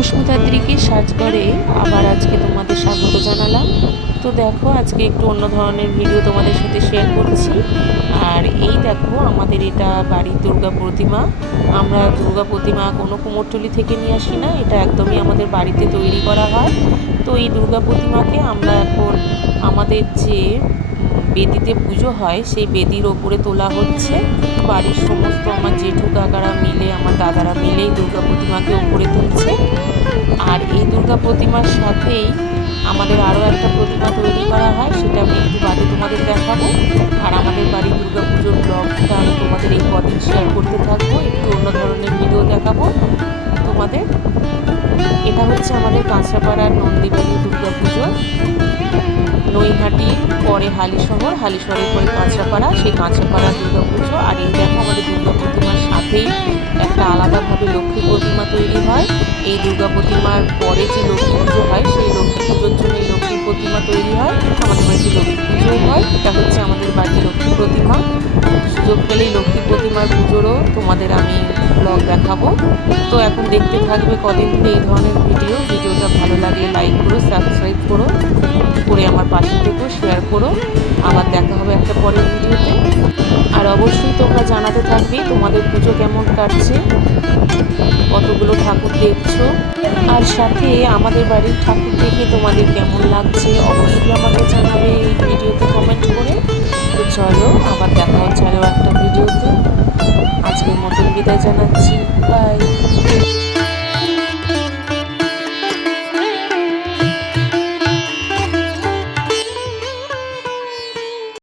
সুস্মিতাদ্রিকে সাজ করে আবার আজকে তোমাদের স্বাগত জানালাম। তো দেখো, আজকে একটু অন্য ধরনের ভিডিও তোমাদের সাথে শেয়ার করছি। আর এই দেখো, আমাদের এটা বাড়ির দুর্গা প্রতিমা। আমরা দুর্গা প্রতিমা কোনো কুমোরটুলি থেকে নিয়ে আসি না, এটা একদমই আমাদের বাড়িতে তৈরি করা হয়। তো এই দুর্গা প্রতিমাকে আমরা এখন আমাদের যে বেদিতে পুজো হয়, সেই বেদির ওপরে তোলা হচ্ছে। বাড়ির সমস্ত আমার জেঠু কাকারা মিলে, আমার দাদারা মিলেই দুর্গা প্রতিমাকে ওপরে তুলছে। আর এই দুর্গা প্রতিমার সাথেই আমাদের আরও একটা প্রতিমা তৈরি করা হয়, সেটা আমি একটু বাদে তোমাদের দেখাবো। আর আমাদের বাড়ির দুর্গা পুজোর ব্লগটা আমি তোমাদের এই কদিন শেয়ার করতে থাকব। একটু অন্য ধরনের ভিডিও দেখাবো তোমাদের। এটা হচ্ছে আমাদের কাঁচরাপাড়ার নন্দীবাড়ি দুর্গা পুজো। নৈহাটির পরে হালিশহর, হালিশহরের পরে কাঁচরাপাড়া সেই কাঁচরাপাড়া দুর্গা পুজো আর এই দেখো আমাদের দুর্গা প্রতিমার সাথেই একটা আলাদাভাবে লক্ষ্মী প্রতিমা তৈরি হয়। এই দুর্গা প্রতিমার পরে যে লক্ষ্মী পুজো হয়, সেই লক্ষ্মী পুজোর জন্য এই লক্ষ্মী প্রতিমা তৈরি হয়। আমাদের বাড়িতে লক্ষ্মী পুজো হয়। এটা হচ্ছে আমাদের বাড়ির লক্ষ্মী প্রতিমা। সুযোগ পেলেই লক্ষ্মী প্রতিমার পুজোরও তোমাদের আমি ব্লগ দেখাবো। তো এখন দেখতে থাকবে কদিন ধরে এই ধরনের ভিডিও ভিডিওটা ভালো লাগলে লাইক করো সাবস্ক্রাইব করো, করে আমার পাশে থেকো শেয়ার করো। আবার দেখা হবে একটা পরের ভিডিওতে। আর অবশ্যই তোমরা জানাতে থাকবে তোমাদের পুজো কেমন কাটছে, কতগুলো ঠাকুর দেখছ। আর সাথে আমাদের বাড়ির ঠাকুর দেখে তোমাদের কেমন লাগছে, অবশ্যই আমাকে চলো আবার দেখা হচ্ছে আরও একটা ভিডিওতে। আজকে মতন বিদায় জানাচ্ছি। বাই